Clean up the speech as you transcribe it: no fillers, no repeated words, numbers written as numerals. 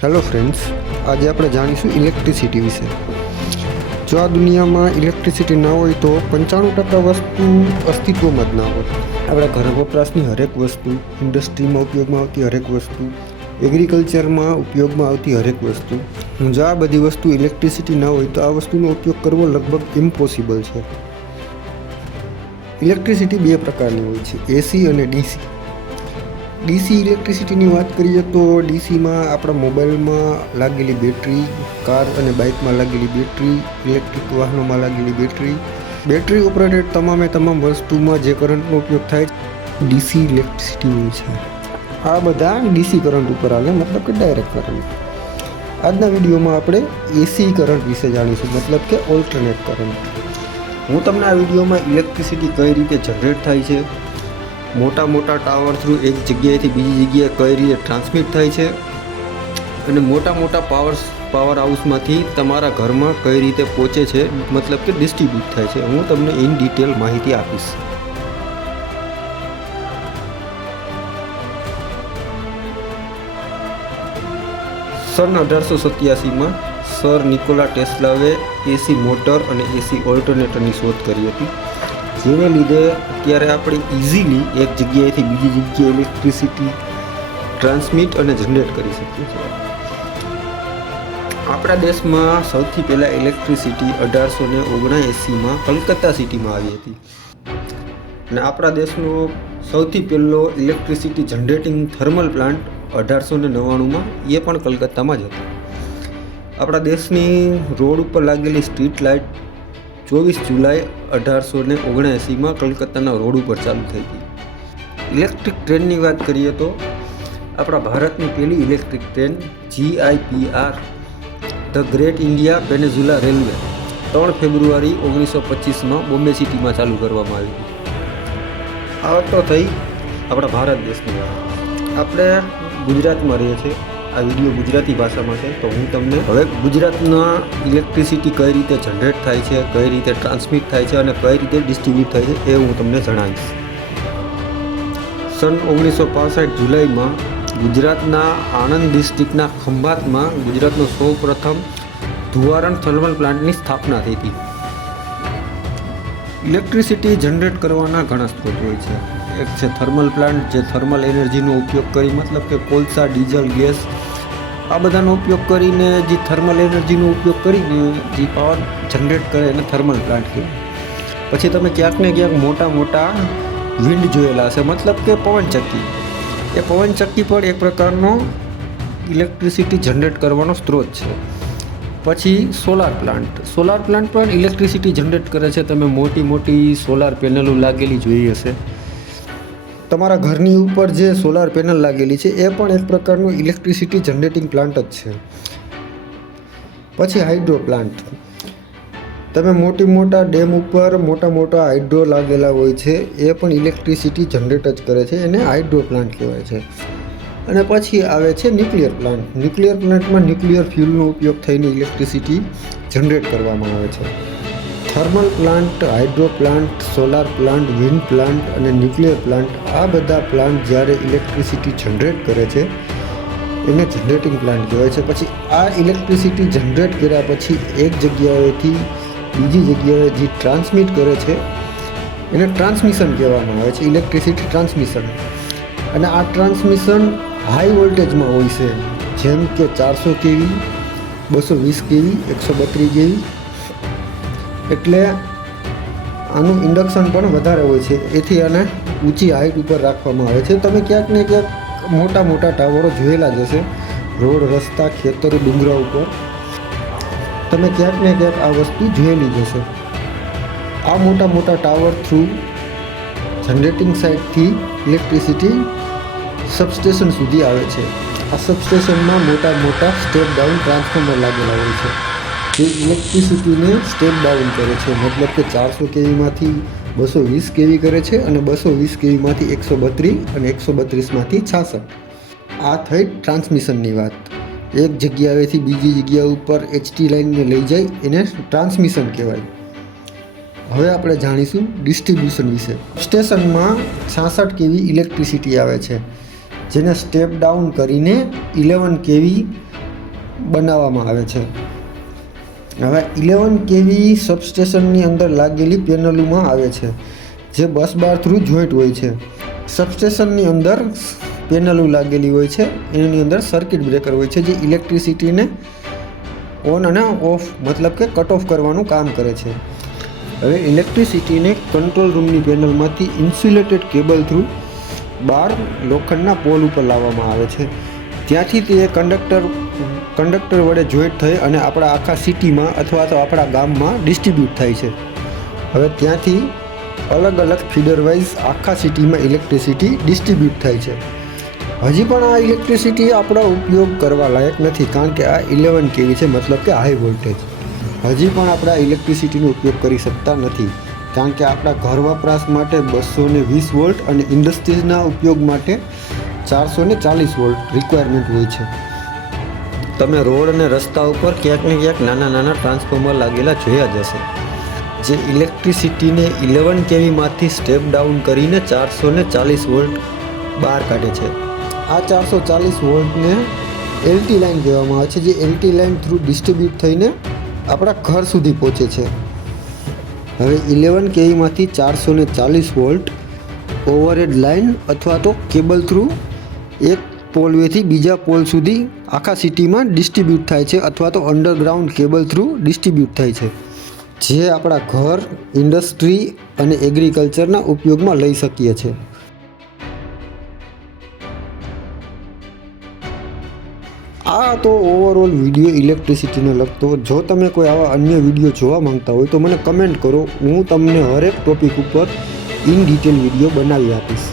Hello friends, આજે આપણે જાણીશું ઇલેક્ટ્રિસિટી વિશે. જો આ દુનિયામાં ઇલેક્ટ્રિસિટી ના હોય તો 95% વસ્તુ અસ્તિત્વમાં જ ના હોય. આપણા ઘર વપરાશની હરેક વસ્તુ, ઇન્ડસ્ટ્રીમાં ઉપયોગમાં આવતી હરેક વસ્તુ, એગ્રીકલ્ચરમાં ઉપયોગમાં આવતી હરેક વસ્તુ, જો આ બધી વસ્તુ ઇલેક્ટ્રિસિટી ના હોય તો આ વસ્તુનો ઉપયોગ કરવો લગભગ ઇમ્પોસિબલ છે. ઇલેક્ટ્રિસિટી બે પ્રકારની હોય છે, એસી અને ડીસી. ડીસી ઇલેક્ટ્રિસિટીની વાત કરીએ તો ડીસીમાં આપણા મોબાઈલમાં લાગેલી બેટરી, કાર અને બાઇકમાં લાગેલી બેટરી, ઇલેક્ટ્રિક વાહનોમાં લાગેલી બેટરી ઓપરેટેડ તમામ વસ્તુમાં જે કરંટનો ઉપયોગ થાય ડીસી ઇલેક્ટ્રિસિટી હોય છે. આ બધા ડીસી કરંટ ઉપર આવે, મતલબ કે ડાયરેક્ટ કરંટ. આજના વિડીયોમાં આપણે એસી કરંટ વિશે જાણીશું, મતલબ કે ઓલ્ટરનેટ કરંટ. હું તમને આ વિડીયોમાં ઇલેક્ટ્રિસિટી કઈ રીતે જનરેટ થાય છે, મોટા ટાવર થ્રુ એક જગ્યાએથી બીજી જગ્યાએ કઈ રીતે ટ્રાન્સમિટ થાય છે અને મોટા પાવર હાઉસમાંથી તમારા ઘરમાં કઈ રીતે પહોંચે છે, મતલબ કે ડિસ્ટ્રીબ્યુટ થાય છે, હું તમને ઇન ડિટેલ માહિતી આપીશ. સન 1887માં સર નિકોલા ટેસ્લાએ એસી મોટર અને એસી ઓલ્ટરનેટરની શોધ કરી હતી, જેને લીધે અત્યારે આપણે ઇઝીલી એક જગ્યાએથી બીજી જગ્યાએ ઇલેક્ટ્રિસિટી ટ્રાન્સમિટ અને જનરેટ કરી શકીએ છીએ. આપણા દેશમાં સૌથી પહેલાં ઇલેક્ટ્રિસિટી 1879માં કલકત્તા સિટીમાં આવી હતી અને આપણા દેશનો સૌથી પહેલો ઇલેક્ટ્રિસિટી જનરેટિંગ થર્મલ પ્લાન્ટ 1899માં એ પણ કલકત્તામાં જ હતો. આપણા દેશની રોડ ઉપર લાગેલી સ્ટ્રીટ લાઇટ 24 જુલાઈ 1879માં કલકત્તાના રોડ ઉપર ચાલુ થઈ હતી. ઇલેક્ટ્રિક ટ્રેનની વાત કરીએ તો આપણા ભારતની પહેલી electric train GIPR the great India peninsula railway 3 February 1925માં બોમ્બે સિટીમાં ચાલુ કરવામાં આવી હતી. આ તો થઈ આપણા ભારત દેશની વાત. આપણે ગુજરાતમાં રહીએ છીએ, આ વિડીયો ગુજરાતી ભાષામાં છે, તો હું તમને હવે ગુજરાતના ઇલેક્ટ્રિસિટી કઈ રીતે જનરેટ થાય છે, કઈ રીતે ટ્રાન્સમિટ થાય છે અને કઈ રીતે ડિસ્ટ્રીબ્યુટ થાય છે એ હું તમને જણાવીશ. સન 1965 જુલાઈમાં ગુજરાતના આણંદ ડિસ્ટ્રિક્ટના ખંભાતમાં ગુજરાતનો સૌ પ્રથમ ધુવારણ થર્મલ પ્લાન્ટની સ્થાપના થઈ હતી. ઇલેક્ટ્રિસિટી જનરેટ કરવાના ઘણા સ્ત્રોત હોય છે. એક છે થર્મલ પ્લાન્ટ, જે થર્મલ એનર્જીનો ઉપયોગ કરી, મતલબ કે કોલસા, ડીઝલ, ગેસ આ બધાનો ઉપયોગ કરીને જે થર્મલ એનર્જીનો ઉપયોગ કરીને જે પાવર જનરેટ કરે એને થર્મલ પ્લાન્ટ કહેવાય. પછી તમે ક્યાંક ને ક્યાંક મોટા વિન્ડ જોયેલા હશે, મતલબ કે પવનચક્કી. એ પવનચક્કી પણ એક પ્રકારનો ઇલેક્ટ્રિસિટી જનરેટ કરવાનો સ્ત્રોત છે. પછી સોલાર પ્લાન્ટ પણ ઇલેક્ટ્રિસિટી જનરેટ કરે છે. તમે મોટી સોલાર પેનલો લાગેલી જોઈ હશે. તમારા ઘરની ઉપર જે સોલાર પેનલ લાગેલી છે એ પણ એક પ્રકારનું ઇલેક્ટ્રિસિટી જનરેટિંગ પ્લાન્ટ જ છે. પછી હાઇડ્રો પ્લાન્ટ, તમે મોટા ડેમ ઉપર મોટા હાઇડ્રો લાગેલા હોય છે, એ પણ ઇલેક્ટ્રિસિટી જનરેટ જ કરે છે, એને હાઇડ્રો પ્લાન્ટ કહેવાય છે. અને પછી આવે છે ન્યુક્લિયર પ્લાન્ટમાં ન્યુક્લિયર ફ્યુલનો ઉપયોગ થઈને ઇલેક્ટ્રિસિટી જનરેટ કરવામાં આવે છે. Thermal plant, hydro plant, solar plant, wind plant અને ન્યુક્લિયર પ્લાન્ટ, આ બધા પ્લાન્ટ જ્યારે ઇલેક્ટ્રિસિટી જનરેટ કરે છે એને જનરેટિંગ પ્લાન્ટ કહેવાય છે. પછી આ ઇલેક્ટ્રિસિટી જનરેટ કર્યા પછી એક જગ્યાએથી બીજી જગ્યાએ જે ટ્રાન્સમિટ કરે છે એને ટ્રાન્સમિશન કહેવામાં આવે છે, ઇલેક્ટ્રિસિટી ટ્રાન્સમિશન. અને આ ટ્રાન્સમિશન હાઈ વોલ્ટેજમાં હોય છે, જેમ કે 400 kV, 220 kV, 132 kV. એટલે આનું ઇન્ડક્શન પણ વધારે હોય છે, એથી આને ઊંચી હાઇટ ઉપર રાખવામાં આવે છે. તમે ક્યાંક ને ક્યાંક મોટા ટાવરો જોયેલા જ હશે, રોડ, રસ્તા, ખેતરો, ડુંગરા ઉપર તમે ક્યાંક ને ક્યાંક આ વસ્તુ જોયેલી જ હશે. આ મોટા ટાવર થ્રુ જનરેટિંગ સાઇટથી ઇલેક્ટ્રિસિટી સબસ્ટેશન સુધી આવે છે. આ સબસ્ટેશનમાં મોટા સ્ટેપ ડાઉન ટ્રાન્સફોર્મર લાગેલા હોય છે, જે ઇલેક્ટ્રિસિટીને સ્ટેપ ડાઉન કરે છે, મતલબ કે 400 kVમાંથી 220 kV કરે છે અને 220 kVમાંથી 132 અને 132માંથી 66. આ થઈ ટ્રાન્સમિશનની વાત. એક જગ્યાએથી બીજી જગ્યા ઉપર HT લાઇનને લઈ જાય એને ટ્રાન્સમિશન કહેવાય. હવે આપણે જાણીશું ડિસ્ટ્રીબ્યુશન વિશે. સ્ટેશનમાં 66 kV ઇલેક્ટ્રિસિટી આવે છે, જેને સ્ટેપ ડાઉન કરીને 11 kV બનાવવામાં આવે છે. હવે 11 kV સબસ્ટેશનની અંદર લાગેલી પેનલોમાં આવે છે, જે બસ બાર થ્રુ જોઈન્ટ હોય છે. સબસ્ટેશનની અંદર પેનલો લાગેલી હોય છે, એની અંદર સર્કિટ બ્રેકર હોય છે, જે ઇલેક્ટ્રિસિટીને ઓન અને ઓફ મતલબ કે કટ ઓફ કરવાનું કામ કરે છે. હવે ઇલેક્ટ્રિસિટીને કંટ્રોલ રૂમની પેનલમાંથી ઇન્સ્યુલેટેડ કેબલ થ્રુ બહાર લોખંડના પોલ ઉપર લાવવામાં આવે છે. ત્યાંથી તે કંડક્ટર વડે જોઈન્ટ થઈ અને આપણા આખા સિટીમાં અથવા તો આપણા ગામમાં ડિસ્ટ્રીબ્યુટ થાય છે. હવે ત્યાંથી અલગ અલગ ફીડર વાઇઝ આખા સિટીમાં ઇલેક્ટ્રિસિટી ડિસ્ટ્રીબ્યુટ થાય છે. હજી પણ આ ઇલેક્ટ્રિસિટી આપણા ઉપયોગ કરવા લાયક નથી, કારણ કે આ 11 kV છે, મતલબ કે હાઈ વોલ્ટેજ. હજી પણ આપણે આ ઇલેક્ટ્રિસિટીનો ઉપયોગ કરી શકતા નથી, કારણ કે આપણા ઘર વપરાશ માટે 220 વોલ્ટ અને ઇન્ડસ્ટ્રીઝના ઉપયોગ માટે 440 વોલ્ટ રિક્વાયરમેન્ટ હોય છે. તમે રોડ અને રસ્તા ઉપર ક્યાંક ને ક્યાંક નાના નાના ટ્રાન્સફોર્મર લાગેલા જોયા જ હશે, જે ઇલેક્ટ્રિસિટીને 11 kVમાંથી સ્ટેપ ડાઉન કરીને 440 વોલ્ટ બહાર કાઢે છે. આ 440 વોલ્ટને એલટી લાઇન કહેવામાં આવે છે, જે એલટી લાઇન થ્રુ ડિસ્ટ્રીબ્યુટ થઈને આપણા ઘર સુધી પહોંચે છે. હવે 11 kVમાંથી 440 વોલ્ટ ઓવરહેડ લાઇન અથવા તો કેબલ થ્રુ એક પોલવેથી બીજા પોલ સુધી આખા સિટીમાં ડિસ્ટ્રીબ્યુટ થાય છે, અથવા તો અંડરગ્રાઉન્ડ કેબલ થ્રુ ડિસ્ટ્રીબ્યુટ થાય છે, જે આપણા ઘર, ઇન્ડસ્ટ્રી અને એગ્રીકલ્ચરના ઉપયોગમાં લઈ શકીએ છીએ. આ તો ઓવરઓલ વિડીયો ઇલેક્ટ્રિસિટીને લગતો. જો તમે કોઈ આવા અન્ય વિડીયો જોવા માંગતા હોય તો મને કમેન્ટ કરો, હું તમને હરેક ટોપિક ઉપર ઇન ડિટેલ વિડીયો બનાવી આપીશ.